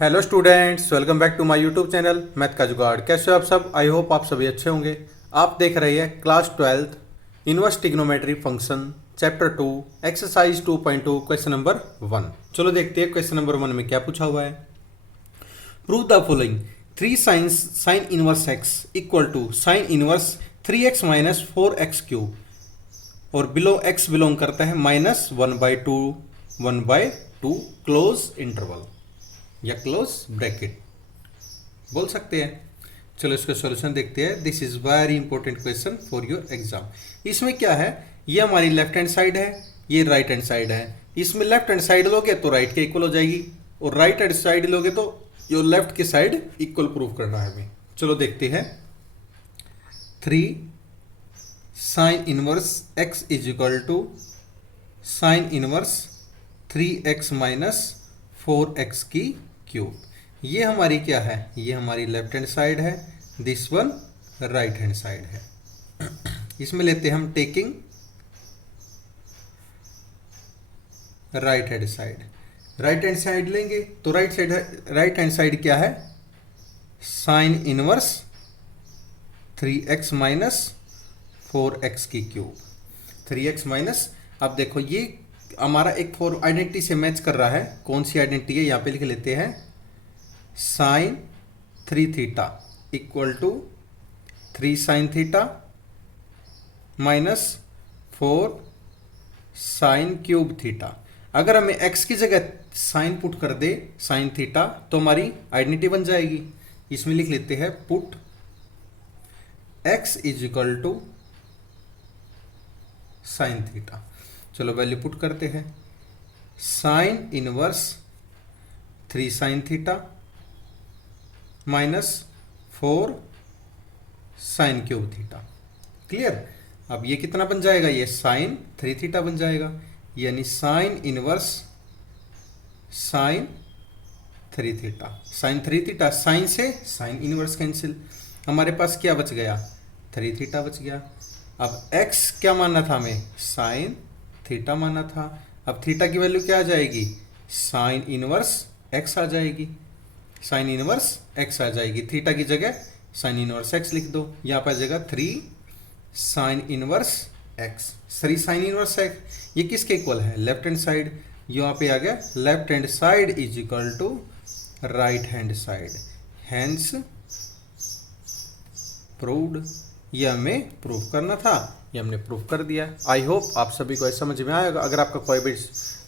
Hello students, welcome back to my YouTube channel math का जुगाड़। कैसे हो आप सब? आई होप आप सभी अच्छे होंगे। आप देख रहे हैं class 12th inverse trigonometry function chapter 2 exercise 2.2 question number 1। चलो देखते हैं क्वेश्चन नंबर 1 में क्या पूछा हुआ है। Prove the following 3 sine inverse x equal to sine inverse 3x minus 4x cube और एक्स बिलोंग करता है -1/2 1/2 क्लोज इंटरवल या क्लोज ब्रैकेट बोल सकते हैं। चलो इसका सॉल्यूशन देखते हैं। This is very important question for your exam. इसमें क्या है, ये हमारी लेफ्ट हैंड साइड है, ये राइट हैंड साइड है। इसमें लेफ्ट हैंड साइड लोगे तो राइट के इक्वल हो जाएगी और राइट हैंड साइड लोगे तो योर लेफ्ट की साइड इक्वल प्रूव करना है हमें। चलो देखते हैं। 3 sine inverse x is equal to sine inverse 3x minus 4x की क्यूब। ये हमारी क्या है, ये हमारी लेफ्ट हैंड साइड है, this one right hand side है। इसमें लेते हैं हम taking right hand side. Right hand side लेंगे तो राइट हैंड साइड क्या है, sine inverse 3x minus 4x की क्यूब। 3x माइनस, अब देखो ये हमारा एक फॉर आइडेंटिटी से मैच कर रहा है। कौन सी आइडेंटिटी है, यहाँ पे लिख लेते हैं sine 3 theta equal to 3 sine theta minus 4 sine cube theta. अगर हमें x की जगह साइन पुट कर दे साइन थीटा तो हमारी आइडेंटिटी बन जाएगी। इसमें लिख लेते हैं put x is equal to sine theta. चलो वैल्यू पुट करते हैं। Sine inverse 3 sine theta minus 4 sine cube theta. Clear? अब ये कितना बन जाएगा, ये साइन 3 थीटा बन जाएगा, यानी sine inverse sine 3 theta. Sine 3 theta, sine से साइन इनवर्स कैंसिल, हमारे पास क्या बच गया, 3 थीटा बच गया। अब x क्या मानना था हमें, साइन थीटा मानना था। अब थीटा की वैल्यू क्या आ जाएगी, साइन इनवर्स x आ जाएगी, साइन इनवर्स x आ जाएगी। थीटा की जगह साइन इनवर्स x लिख दो, यहाँ पर आ जाएगा 3 sine inverse x। 3 sine inverse x ये किसके इक्वल है, लेफ्ट हैंड साइड। यहाँ पे आ गया left hand side is equal to right hand side, hence proved. ये हमें प्रूव करना था, ये हमने प्रूव कर दिया। आई होप आप सभी को समझ में आएगा। अगर आपका कोई भी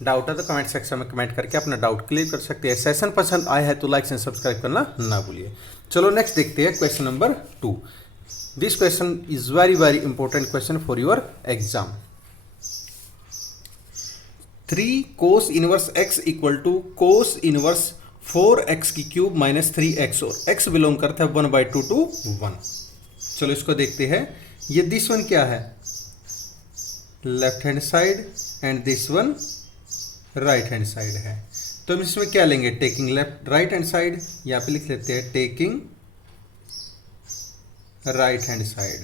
डाउट है तो कमेंट सेक्शन में कमेंट करके अपना डाउट क्लियर कर सकते हैं। सेशन पसंद आया है तो लाइक एंड सब्सक्राइब करना ना भूलिए। चलो नेक्स्ट देखते हैं question number 2। This question is very very important question for your exam. 3 cos inverse x equal to cos inverse 4x की क्यूब माइनस 3x और x बिलोंग करता है 1/2 to 1। चलो इसको देखते हैं। ये दिस वन क्या है, left hand side and this one right hand side है। तो हम इसमें क्या लेंगे, taking left right hand side, यहाँ पे लिख लेते हैं टेकिंग राइट हैंड साइड।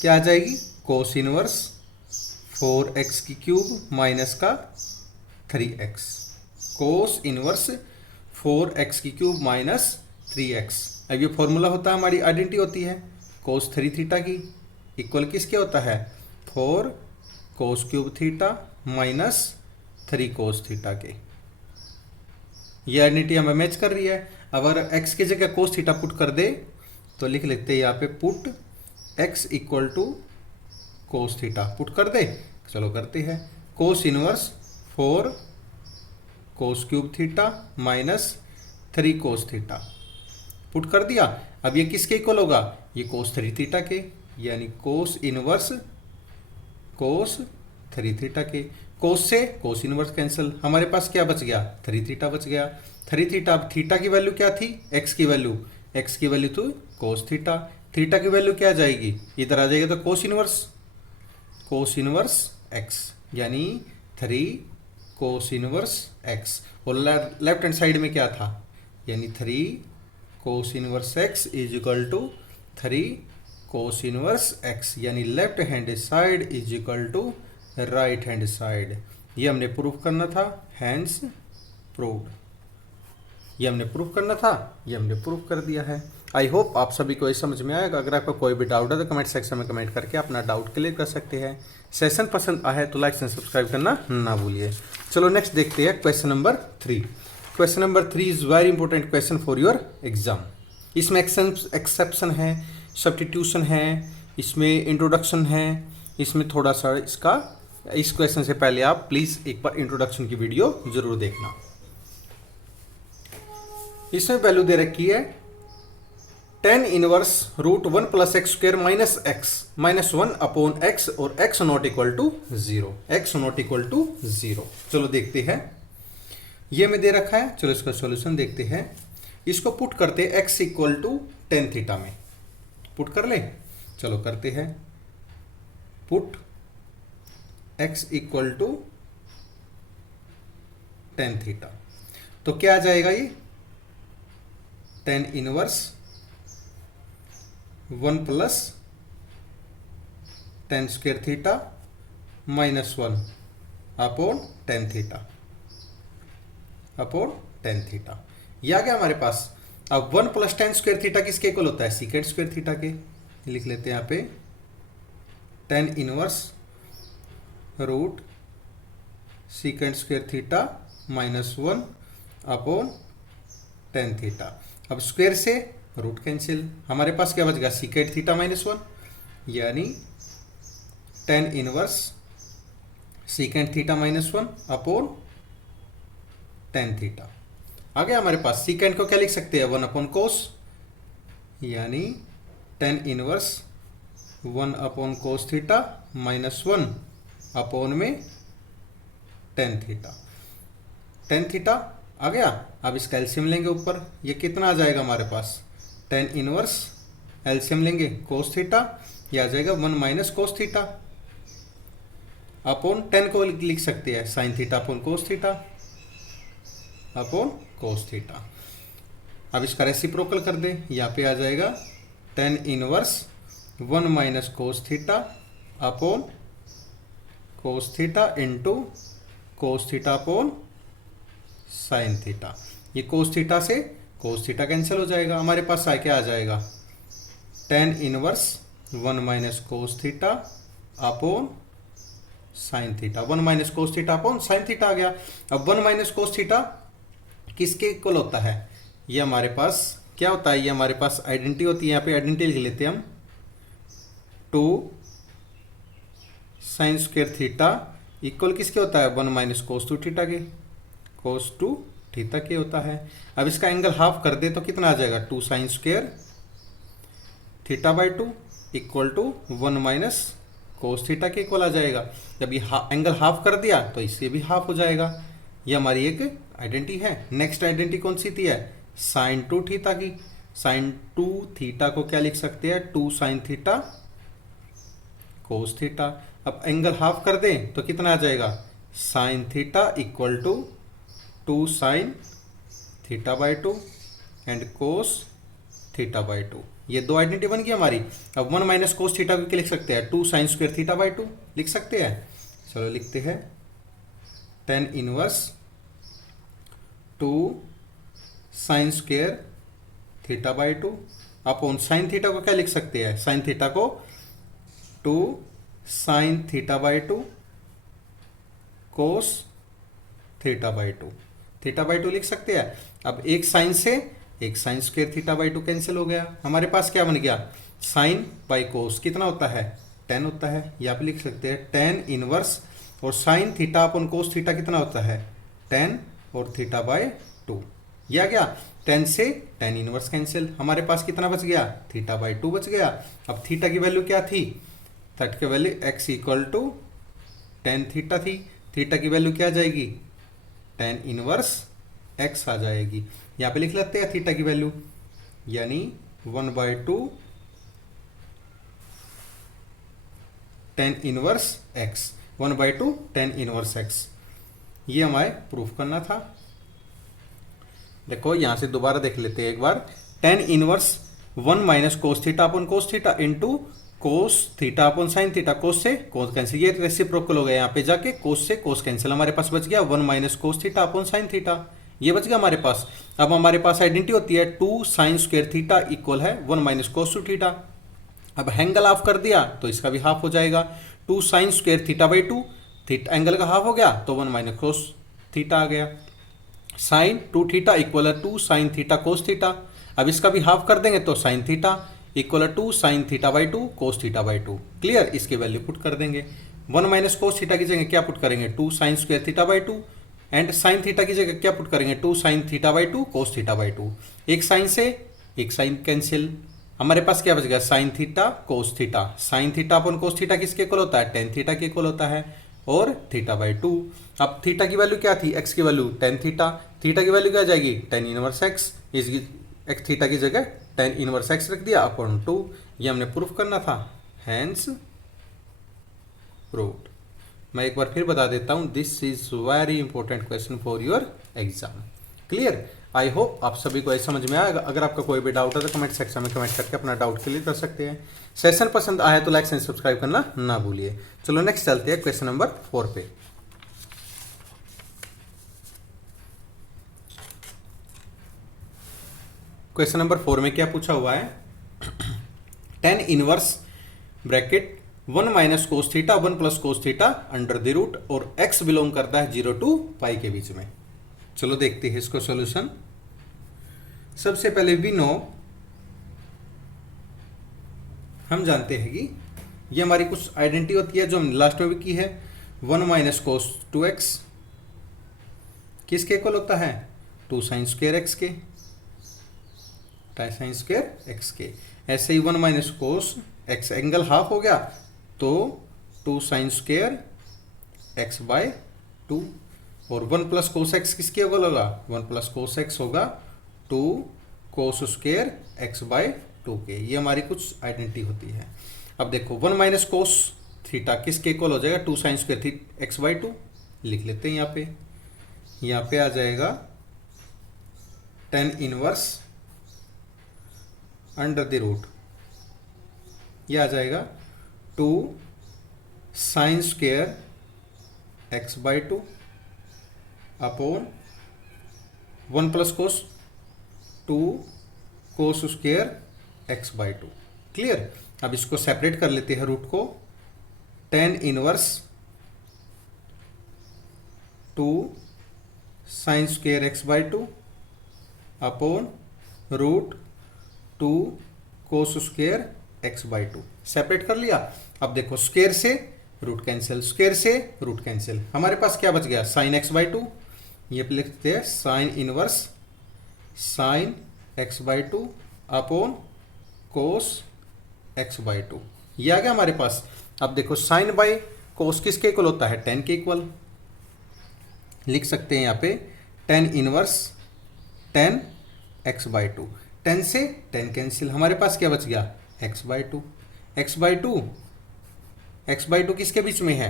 क्या आ जाएगी, कोस इनवर्स 4x की क्यूब माइनस का 3x। कोस इनवर्स 4x की क्यूब माइनस 3x। अब ये फॉर्मूला होता है, हमारी आइडेंटिटी होती है कोस 3 थीटा की इक्वल किसके होता है, 4 cos cube theta minus 3 cos theta के। ये आइडेंटिटी हमें मैच कर रही है। अब अगर x की जगह कोस थीटा पुट कर दे तो लिख लेते हैं यहाँ पे put x equal to cos theta put कर दे। चलो करते हैं। Cos inverse 4 cos cube theta minus 3 cos theta put कर दिया। अब ये किसके इक्वल होगा, ये कोस 3 थीटा के, यानी कोस इनवर्स कोस 3 थीटा के। कोस से कोस इनवर्स कैंसिल, हमारे पास क्या बच गया, 3 थीटा बच गया। 3 थीटा, अब थीटा की वैल्यू क्या थी, x की वैल्यू तो कोस थीटा। थीटा की वैल्यू क्या आ जाएगी, इधर आ जाएगा तो कोस इनवर्स x, यानी 3 कोस इनवर्स x। और लेफ्ट हैंड साइड में क्या था, यानी 3 cos inverse x is equal to 3 cos inverse x, यानी left hand side is equal to right hand side. ये हमने प्रूफ करना था, हैंस प्रूव्ड। ये हमने प्रूफ करना था, ये हमने प्रूफ कर दिया है। आई होप आप सभी को ये समझ में आएगा। अगर आपका कोई भी डाउट है तो कमेंट सेक्शन में कमेंट करके अपना डाउट क्लियर कर सकते हैं। सेशन पसंद आए तो लाइक एंड सब्सक्राइब करना ना भूलिए। चलो नेक्स्ट देखते हैं question number 3। Question number 3 is very important question for your exam. इसमें एक्सेप्शन है, सब्स्टिट्यूशन है, इसमें इंट्रोडक्शन है, इसमें थोड़ा सा इसका, इस क्वेश्चन से पहले आप प्लीज़ एक बार इंट्रोडक्शन की वीडियो जरूर देखना। इसमें वैल्यू दे रखी है tan inverse root 1 plus x square minus x minus 1 upon x और x not equal to 0, x not equal to 0। चलो देखते हैं, ये में दे रखा है। चलो इसका सॉल्यूशन देखते हैं। इसको पुट करते x equal to tan theta में, पुट कर ले। चलो करते हैं put x equal to tan theta, तो क्या आ जाएगा ये tan inverse 1 plus tan square theta minus 1 upon tan theta upon tan theta. यह आ गया हमारे पास। अब 1 प्लस टेन स्क्वायर थीटा किसके इक्वल होता है? सीकेंड स्क्वायर थीटा के। लिख लेते हैं यहाँ पे tan inverse root secant square theta minus 1 upon tan theta. अब स्क्वायर से रूट कैंसिल, हमारे पास क्या बच गया? सीकेंड थीटा माइनस 1, यानी tan inverse secant theta minus 1 upon tan theta. आ गया हमारे पास। सीकेंड को क्या लिख सकते हैं? 1 अपॉन कोस, यानी tan inverse 1 upon cos theta minus 1 upon में टेन थीटा। टेन थीटा आ गया। अब इसका एलसीएम लेंगे ऊपर, ये कितना आ जाएगा हमारे पास? टेन इनवर्स एलसीएम लेंगे कोस थीटा, ये आ जाएगा 1 minus cos theta upon ten को लिख सकते हैं sign theta upon cos theta upon cos theta. अब इसका रेसिप्रोकल कर दे, यहाँ पे आ जाएगा tan inverse 1 minus cos theta upon cos theta into cos theta upon sine theta. ये कोस थीटा से कोस थीटा कैंसिल हो जाएगा। हमारे पास क्या आ जाएगा? Tan inverse 1 minus cos theta upon sine theta. 1 minus cos theta upon sine theta आ गया। अब 1 माइनस कोस थीटा किसके इक्वल होता है? ये हमारे पास क्या होता है? ये हमारे पास आइडेंटिटी होती है। यहाँ पे आइडेंटिटी लिख लेते हैं हम, 2 साइन स्क्वायर थीटा इक्वल किसके होता है? 1 माइनस कोस टू थीटा के, कोस टू थीटा के होता है। अब इसका एंगल हाफ कर दे तो कितना आ जाएगा? 2 sine square theta by 2 equal to 1 minus cos theta के इक्वल आ जाएगा। जब ये एंगल हाफ कर दिया तो इससे भी हाफ हो जाएगा। ये हमारी एक आइडेंटिटी है। नेक्स्ट आइडेंटिटी कौन सी थी? है साइन 2 थीटा की। साइन 2 थीटा को क्या लिख सकते हैं? 2 साइन थीटा कोस थीटा। अब एंगल हाफ कर दें तो कितना आ जाएगा? Sine theta equal to 2 sine theta by 2 and cos theta by 2। ये दो आइडेंटिटी बन गई हमारी। अब 1 माइनस कोस थीटा को क्या लिख सकते हैं? 2 साइन स्क्वायर थीटा बाई 2 लिख सकते हैं। चलो लिखते हैं ten inverse 2 sine square theta by 2 upon sine theta को क्या लिख सकते हैं? साइन थीटा को 2 sine theta by 2 cos theta by 2, theta by 2 लिख सकते हैं। अब एक साइन से एक sign square theta by 2 cancel हो गया। हमारे पास क्या बन गया? साइन बाई कोस कितना होता है? 10 होता है। यहाँ पे लिख सकते हैं टेन इनवर्स और sign theta upon cos theta कितना होता है? 10 और थीटा बाई 2। यह आ गया। 10 से टेन इनवर्स कैंसिल, हमारे पास कितना बच गया? थीटा बाई 2 बच गया। अब थीटा की वैल्यू क्या थी? थीटा की value x equal to tan theta थी। थीटा की वैल्यू क्या आ जाएगी? टेन इनवर्स x आ जाएगी। यहाँ पे लिख लेते हैं थीटा की वैल्यू, यानी 1/2 tan inverse x, 1/2 tan inverse x। ये हमारे प्रूफ करना था। देखो यहाँ से दोबारा देख लेते हैं एक बार। Tan inverse 1 minus cos theta upon cos theta into cos theta upon sine theta. Cos से कोस कैंसिल, ये रेसिप्रोकल हो गया। यहाँ पे जाके कोस से कोस कैंसिल, हमारे पास बच गया 1 minus cos theta upon sine theta. ये बच गया हमारे पास। अब हमारे पास आइडेंटिटी होती है 2 साइन स्क्वायर थीटा इक्वल है 1 माइनस कोस टू थीटा। अब एंगल हाफ कर दिया तो इसका भी हाफ हो जाएगा, 2 sine square theta by 2, theta angle का हाफ हो गया तो 1 माइनस कोस थीटा आ गया। साइन 2 थीटा इक्वल है 2 साइन थीटा कोस थीटा। अब इसका भी हाफ कर देंगे तो साइन थीटा इक्वल है 2 sine theta by 2 cos theta by 2। Clear, इसकी वैल्यू पुट कर देंगे। 1 माइनस कोस थीटा की जगह क्या पुट करेंगे 2 sine square theta by 2, and sine theta की जगह क्या पुट करेंगे 2 sine theta by 2 cos theta by 2। एक साइन से एक साइन कैंसिल, हमारे पास क्या बच गया sine theta cos theta. Sine theta upon cos theta किसके इक्वल होता है टेन थीटा के इक्वल होता है, और थीटा बाई 2। अब थीटा की वैल्यू क्या थी एक्स की वैल्यू टेन थीटा, थीटा की वैल्यू क्या आ जाएगी टेन इनवर्स एक्स, इसकी एक्स थीटा की जगह टेन इनवर्स एक्स रख दिया अपॉन 2। ये हमने प्रूफ करना था, हैंस प्रूव्ड। मैं एक बार फिर बता देता हूं, this is very important question for your exam. Clear, I hope आप सभी को ये समझ में आएगा। अगर आपका कोई भी डाउट है तो कमेंट सेक्शन में कमेंट करके अपना डाउट क्लियर कर सकते हैं। सेशन पसंद आया तो लाइक एंड सब्सक्राइब करना ना भूलिए। चलो नेक्स्ट चलते हैं क्वेश्चन नंबर 4 पे। क्वेश्चन नंबर 4 में क्या पूछा हुआ है, tan inverse bracket 1 minus cos theta 1 plus cos theta under the root, और x बिलोंग करता है 0 टू पाई के बीच में। चलो देखते हैं इसको सॉल्यूशन। सबसे पहले वी नो, हम जानते हैं कि ये हमारी कुछ आइडेंटिटी होती है जो हम लास्ट में भी की है। 1 माइनस कोस 2x किसके इक्वल होता है 2 साइन स्क्वायर एक्स के, साइन स्क्वायर एक्स के। ऐसे ही 1 minus cos x angle half हो गया तो 2 साइन स्क्वायर एक्स बाय 2, और 1 प्लस कोस एक्स किसके इक्वल होगा 1 प्लस कोस एक्स होगा 2 कोस स्क्वायर एक्स बाय 2 के। ये हमारी कुछ आइडेंटिटी होती है। अब देखो 1 माइनस कोस थीटा किसके इक्वल हो जाएगा 2 sine square theta x by 2, लिख लेते हैं यहाँ पे आ जाएगा tan inverse under the root, यह आ जाएगा 2 sine square x by 2 upon 1 plus cos 2 cos square x by 2। Clear, अब इसको सेपरेट कर लेते हैं रूट को। Tan inverse 2 sine square x by 2 upon root 2 cos square x by 2, separate कर लिया। अब देखो स्क्वायर से रूट कैंसिल, स्क्वायर से रूट कैंसिल, हमारे पास क्या बच गया साइन एक्स बाई 2। ये लिखते हैं sine inverse sine x by 2 upon cos x by 2, ये आ गया हमारे पास। अब देखो साइन बाई कोस किसके इक्वल होता है टेन के इक्वल, लिख सकते हैं यहाँ पे tan inverse tan x by 2, 10 से 10 कैंसिल, हमारे पास क्या बच गया x बाई 2। x बाई 2 किसके बीच में है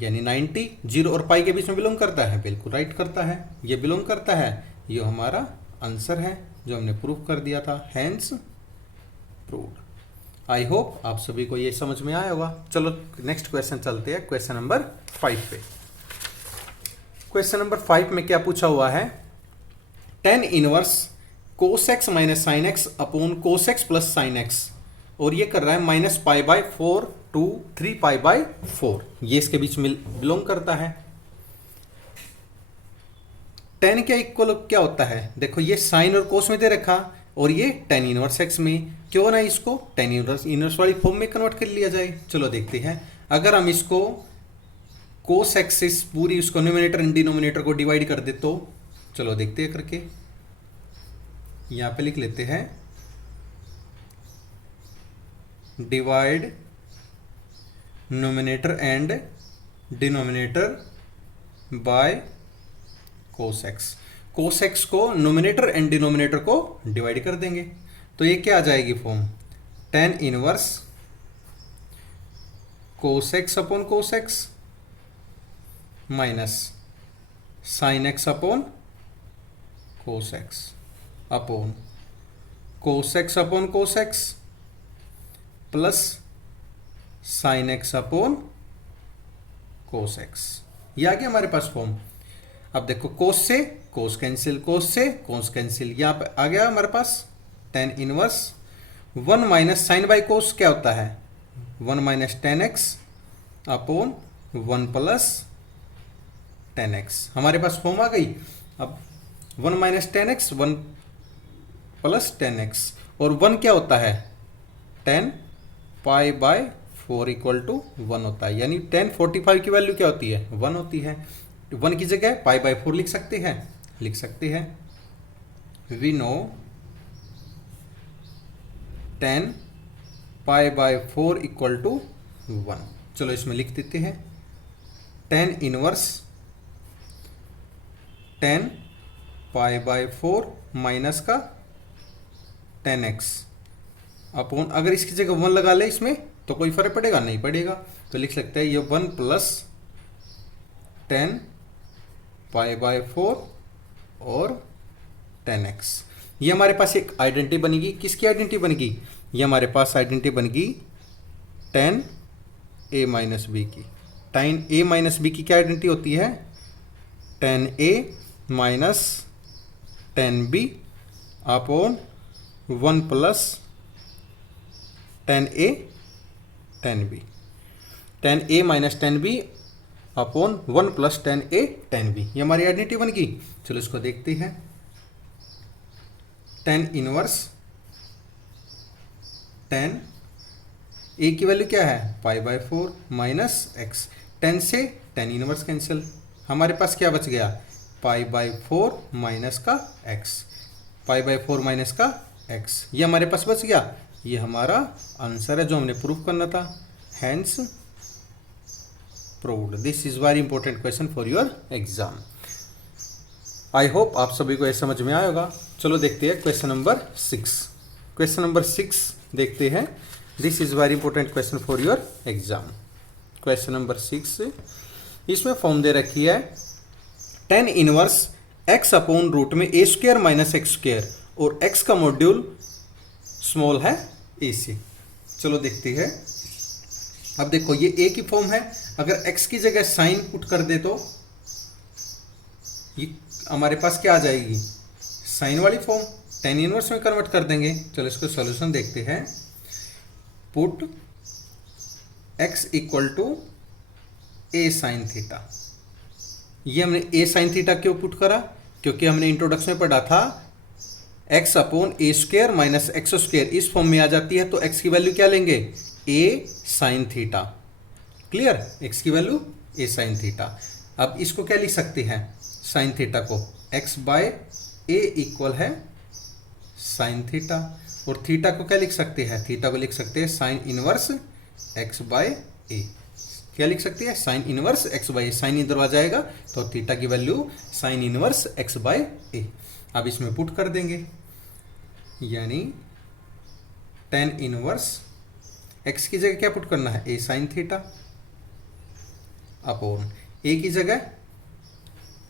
यानी 90, 0 और पाई के बीच में बिलोंग करता है, बिल्कुल राइट करता है, ये बिलोंग करता है, ये हमारा आंसर है जो हमने प्रूफ कर दिया था, हैंस प्रूव्ड। आई होप आप सभी को ये समझ में आया होगा। चलो नेक्स्ट क्वेश्चन चलते हैं, क्वेश्चन नंबर 5 पे। क्वेश्चन नंबर 5 में क्या पूछा हुआ है, tan inverse cos x minus sine x upon cos x plus sine x, और ये कर रहा है minus pi by 4 to 3 pi by 4, ये इसके बीच में बिलोंग करता है। टेन के इक्वल क्या होता है, देखो ये साइन और कोस में दे रखा और ये टेन इनवर्स एक्स में, क्यों ना इसको टेन इनवर्स वाली फॉर्म में कन्वर्ट कर लिया जाए। चलो देखते हैं, अगर हम इसको कोस एक्सिस पूरी उसको न्यूमरेटर एंड डिनोमिनेटर को डिवाइड कर दे तो चलो देखते हैं करके। यहां पे लिख लेते हैं divide numerator and denominator by cos x. Cos x को न्यूमरेटर एंड डिनोमिनेटर को डिवाइड कर देंगे तो ये क्या आ जाएगी form, ten inverse cos x upon cos x minus sine x upon cos x upon cos x upon cos x plus sine x upon cos x, ये आ गया हमारे पास फॉर्म। अब देखो कोस से कोस कैंसिल, कोस से कोस कैंसिल, यहाँ पे आ गया हमारे पास tan inverse 1 minus sine by cos क्या होता है 1 minus tan x upon 1 plus tan x. हमारे पास फॉर्म आ गई। अब 1 minus tan x 1 plus tan x, और 1 क्या होता है 10 पाई बाय 4 इक्वल टू 1 होता है, यानी 1045 की वैल्यू क्या होती है 1 होती है। 1 की जगह पाई बाय 4 लिख सकते हैं। We know 10 pi by 4 equal to 1। चलो इसमें लिख देते हैं 10 इनवर्स 10 पाई बाय 4 माइनस का 10x अपॉन, अगर इसकी जगह 1 लगा ले इसमें तो कोई फर्क पड़ेगा नहीं पड़ेगा, तो लिख सकते हैं ये 1 प्लस 10 पाई बाय 4 और 10x। ये हमारे पास एक आइडेंटिटी बनेगी। किसकी आइडेंटिटी बनेगी, ये हमारे पास आइडेंटिटी बनेगी 10a माइनस बी की। 10a माइनस बी की क्या आइडेंटिटी होती है 10a minus 10b upon 1 plus 10a 10b, 10a minus 10b upon 1 plus 10a 10b, ये हमारी आइडेंटिटी बन गई। चलो इसको देखते हैं 10 इनवर्स 10 a की वैल्यू क्या है पाई बाय 4 माइनस एक्स, 10 से 10 इनवर्स कैंसिल, हमारे पास क्या बच गया पाई बाय 4 माइनस का x, पाई बाय 4 माइनस का x, ये हमारे पास बच गया। ये हमारा आंसर है जो हमने प्रूव करना था। Hence proved. This is very important question for your exam. I hope आप सभी को ये समझ में आया होगा। चलो देखते हैं क्वेश्चन नंबर 6। क्वेश्चन नंबर 6 देखते हैं। This is very important question for your exam. Question number 6, इसमें फॉर्म दे रखी है 10 इनवर्स x अपॉन रूट में a square minus x square, और x का मॉड्यूल स्मॉल है a से। चलो देखते हैं। अब देखो ये a की फॉर्म है, अगर x की जगह साइन पुट कर दे तो ये हमारे पास क्या आ जाएगी साइन वाली फॉर्म, 10 इनवर्स में कन्वर्ट कर देंगे। चलो इसको सॉल्यूशन देखते हैं। Put x equal to a sine theta. ये हमने a साइन थीटा क्यों पुट करा, क्योंकि हमने इंट्रोडक्शन में पढ़ा था x upon a square minus x square इस फॉर्म में आ जाती है, तो x की वैल्यू क्या लेंगे a sine theta. Clear, x की वैल्यू a साइन थीटा। अब इसको क्या लिख सकते हैं साइन थीटा को x बाय a इक्वल है साइन थीटा, और थीटा को क्या लिख सकते हैं थीटा को लिख सकते हैं sine inverse x by a। क्या लिख सकते हैं sine inverse x by a, sine इधर आ जाएगा तो थीटा की value sine inverse x by a। अब इसमें पुट कर देंगे, यानी 10 इनवर्स x की जगह क्या पुट करना है a sine theta upon a की जगह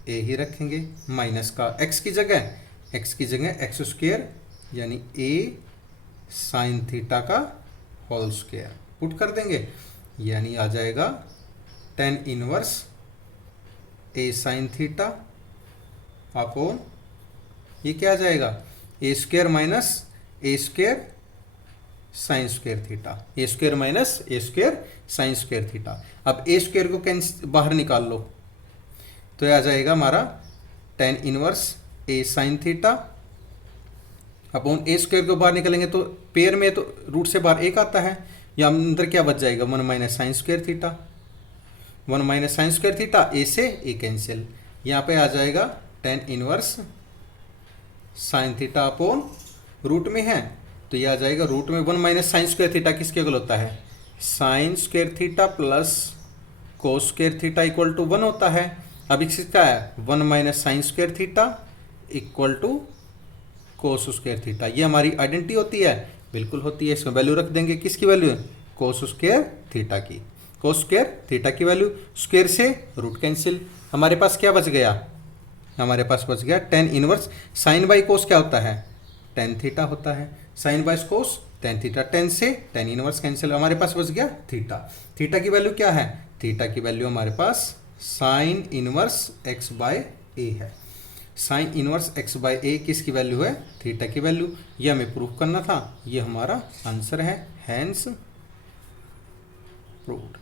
a ही रखेंगे, माइनस का x की जगह एक्स स्क्वायर यानी a साइन थीटा का होल स्क्वायर पुट कर देंगे, यानी आ जाएगा 10 inverse a sine theta upon ये क्या आ जाएगा ए स्क्वायर माइनस ए स्क्वायर साइन स्क्वायर थीटा, ए स्क्वायर माइनस ए स्क्वायर साइन स्क्वायर थीटा। अब ए स्क्वायर को कैंसिल बाहर निकाल लो तो ये आ जाएगा हमारा 10 inverse A sign theta upon a square को बाहर निकालेंगे तो पेयर में तो रूट से बाहर एक आता है, या अंदर क्या बच जाएगा 1 minus sine square theta, 1 minus sine square theta, a से ए कैंसिल, यहाँ पे आ जाएगा 10 inverse sine theta upon root में है तो यह आ जाएगा रूट में 1 माइनस साइन स्क्वायर थीटा किसके इक्वल होता है sine square theta plus cos square theta equal to 1 होता है। अब इसका है 1 minus sine square theta equal to cos square theta. ये हमारी आइडेंटिटी होती है, बिल्कुल होती है। इसमें वैल्यू रख देंगे, किसकी वैल्यू कोस स्क्वायर थीटा की, कोस स्क्वायर थीटा की वैल्यू, स्क्वायर से रूट कैंसिल, हमारे पास क्या बच गया हमारे पास बच गया 10 इनवर्स साइन बाई कोस क्या होता है tan थीटा होता है, sine by cos tan theta, 10 से tan इनवर्स कैंसिल, हमारे पास बच गया थीटा। थीटा की वैल्यू क्या है थीटा की वैल्यू हमारे पास sine inverse x by a है। Sine inverse x by a किसकी वैल्यू है, थीटा की वैल्यू। ये हमें प्रूफ करना था, ये हमारा आंसर है, हैंस प्रूव्ड।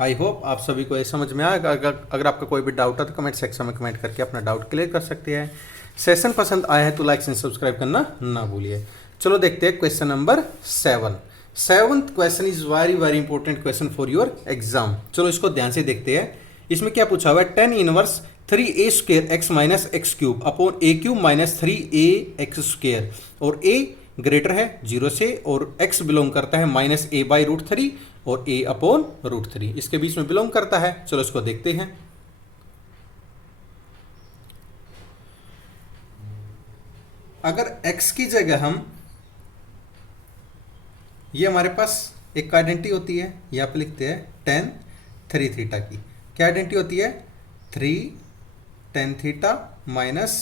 आई होप आप सभी को ये समझ में आएगा। अगर आपका कोई भी डाउट है तो कमेंट सेक्शन में कमेंट करके अपना डाउट क्लियर कर सकते हैं। सेशन पसंद आया है तो लाइक एंड सब्सक्राइब करना ना भूलिए। चलो देखते हैं question number 7। Seventh question is very very important question for your exam. चलो इसको ध्यान से देखते हैं। इसमें क्या पूछा हुआ है, 10 inverse 3a square x minus x cube upon a cube minus 3a x square, और a ग्रेटर है 0 से और x बिलोंग करता है माइनस a बाई रूट 3 और a अपॉन रूट 3, इसके बीच में बिलोंग करता है। चलो इसको देखते हैं। अगर x की जगह हम, ये हमारे पास एक आइडेंटिटी होती है, यहाँ पे लिखते हैं tan 3 थीटा की। क्या आइडेंटिटी होती है, 3 tan theta minus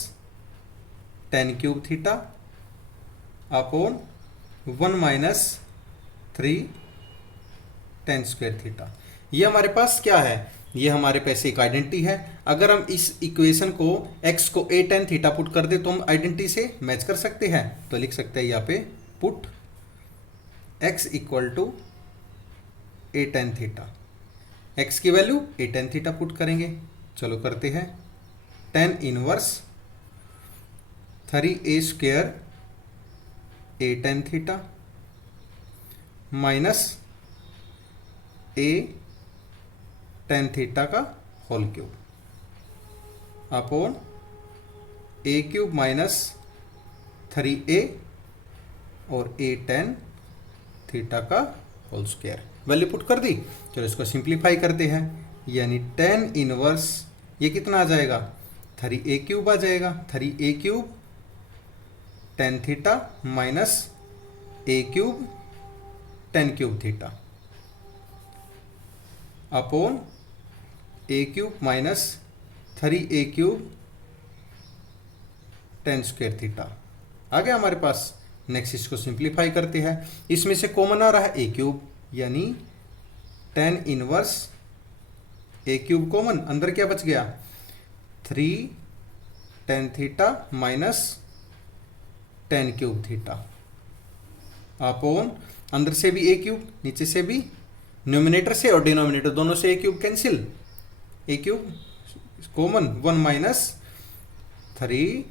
tan cube theta upon 1 minus 3 tan square theta. ये हमारे पास क्या है, ये हमारे पास एक आइडेंटिटी है। अगर हम इस इक्वेशन को x को a tan थीटा पुट कर दे तो हम आइडेंटिटी से मैच कर सकते हैं। तो लिख सकते हैं यहाँ पे put x equal to a tan theta, x की value a tan theta put करेंगे। चलो करते हैं, tan inverse 3a square a tan theta minus a tan theta का whole cube upon a cube minus 3a और a tan theta का whole square. Value put कर दी। चलो इसको सिंप्लीफाई करते हैं, यानी tan इनवर्स ये कितना आ जाएगा, 3a क्यूब आ जाएगा, 3a cube tan theta minus a cube tan cube theta upon a cube minus 3a cube tan square theta आ गया हमारे पास। नेक्स्ट इसको सिंप्लीफाई करते हैं, इसमें से कॉमन आ रहा है a क्यूब, यानी tan inverse a cube common, अंदर क्या बच गया, 3 tan theta minus tan cube theta upon अंदर से भी a क्यूब, नीचे से भी, न्यूमिनेटर से और डिनोमिनेटर दोनों से a cube cancel, a cube common, 1 minus 3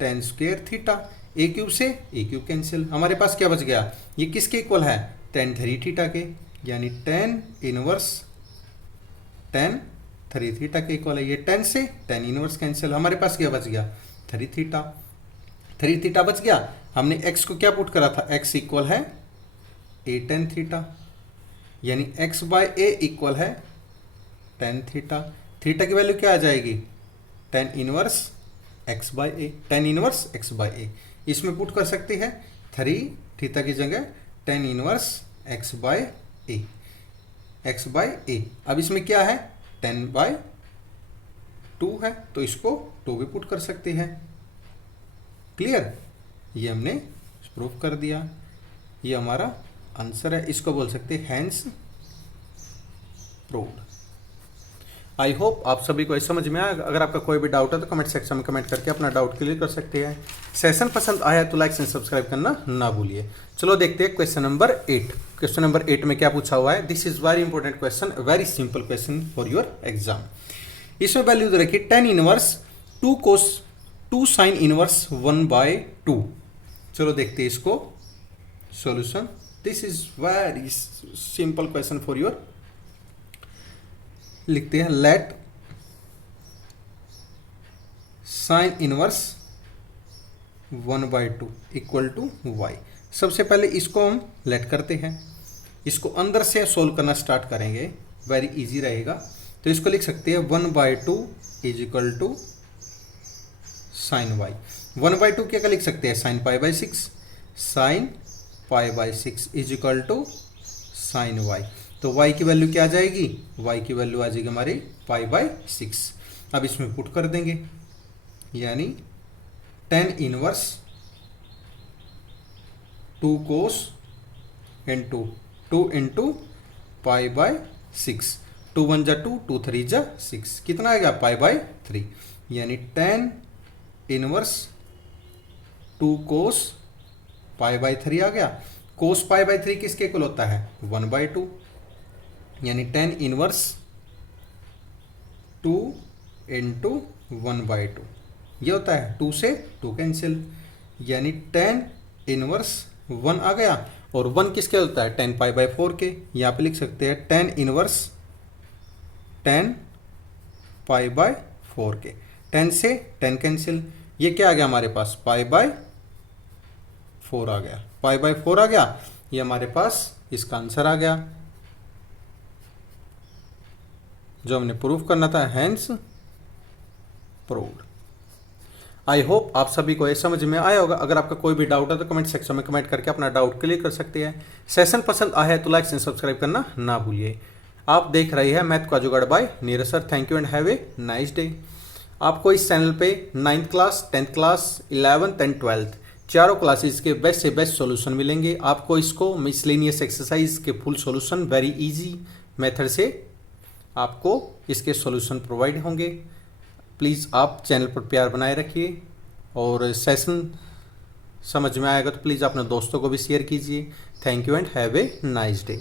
tan square theta, a cube से a क्यूब कैंसिल। हमारे पास क्या बच गया, ये किसके इक्वल है, tan 3 थीटा के, यानी tan इनवर्स tan 3 थीटा के इक्वल है। ये tan से tan इनवर्स कैंसिल, हमारे पास क्या बच गया, 3 थीटा। 3 थीटा बच गया। हमने x को क्या पुट करा था, x इक्वल है a tan थीटा, यानी x बाय a इक्वल है tan थीटा। थीटा की वैल्यू क्या आ जाएगी, tan inverse x by a, tan inverse x by a। इसमें पुट कर सकते हैं 3 थीटा की जगह tan inverse x by a, x by a। अब इसमें क्या है, 10 बाय 2 है, तो इसको 2 भी पुट कर सकते हैं। क्लियर, ये हमने प्रूफ कर दिया, ये हमारा आंसर है। इसको बोल सकते हैं हैंस प्रूव्ड। आई होप आप सभी को समझ में आया। अगर आपका कोई भी डाउट है तो कमेंट सेक्शन में कमेंट करके अपना डाउट क्लियर कर सकते हैं। सेशन पसंद आया तो लाइक एंड सब्सक्राइब करना ना भूलिए। चलो देखते हैं क्वेश्चन नंबर 8। क्वेश्चन नंबर 8 में क्या पूछा हुआ है, this is very important question, very simple question for your exam. इसमें वैल्यू दे रखी tan inverse 2 cos 2 sin inverse 1/2। चलो देखते हैं इसको solution. This is very simple question for your, लिखते हैं let sine inverse 1/2 equal to y। सबसे पहले इसको हम लेट करते हैं, इसको अंदर से सोल्व करना स्टार्ट करेंगे, वेरी इजी रहेगा। तो इसको लिख सकते हैं 1/2 is equal to sine y। 1/2 क्या लिख सकते हैं, sine π/6, sine π/6 is equal to sine y। तो y की वैल्यू क्या आ जाएगी, y की वैल्यू आ जाएगी हमारी π/6। अब इसमें पुट कर देंगे, यानी tan inverse 2 cos into 2 into π/6, 2 1 जा 2, 2 3 जा 6, कितना आएगा π/3। यानी tan inverse 2 cos pi by 3 आ गया। कोस पाई बाई 3 किसके इक्वल होता है 1/2, यानी tan इनवर्स 2 इंटू 1/2 ये होता है, 2 से 2 कैंसिल, यानी tan इनवर्स 1 आ गया। और 1 किसके होता है tan पाई बाई 4 के, यहाँ पे लिख सकते हैं tan inverse tan pi by 4 के, 10 से 10 कैंसिल, ये क्या आ गया हमारे पास पाई बाय 4 आ गया, पाई बाय 4 आ गया, ये हमारे पास इसका आंसर आ गया जो हमने प्रूफ करना था, हैंस प्रूव्ड। आई होप आप सभी को ये समझ में आया होगा। अगर आपका कोई भी डाउट है तो कमेंट सेक्शन में कमेंट करके अपना डाउट क्लियर कर सकते हैं। सेशन पसंद आया है तो लाइक एंड सब्सक्राइब करना ना भूलिए। आप देख रहे हैं मैथ का जुगाड़ by Neeraj sir. Thank you and have a nice day. आपको इस चैनल पे 9th class, 10th class, 11th and 12th चारों क्लासेस के बेस्ट से बेस्ट सॉल्यूशन मिलेंगे। आपको इसको मिसलेनियस एक्सरसाइज के full solution very easy method से आपको इसके सॉल्यूशन प्रोवाइड होंगे। प्लीज़ आप चैनल पर प्यार बनाए रखिए और सेशन समझ में आएगा तो प्लीज़ अपने दोस्तों को भी शेयर कीजिए। Thank you and have a nice day.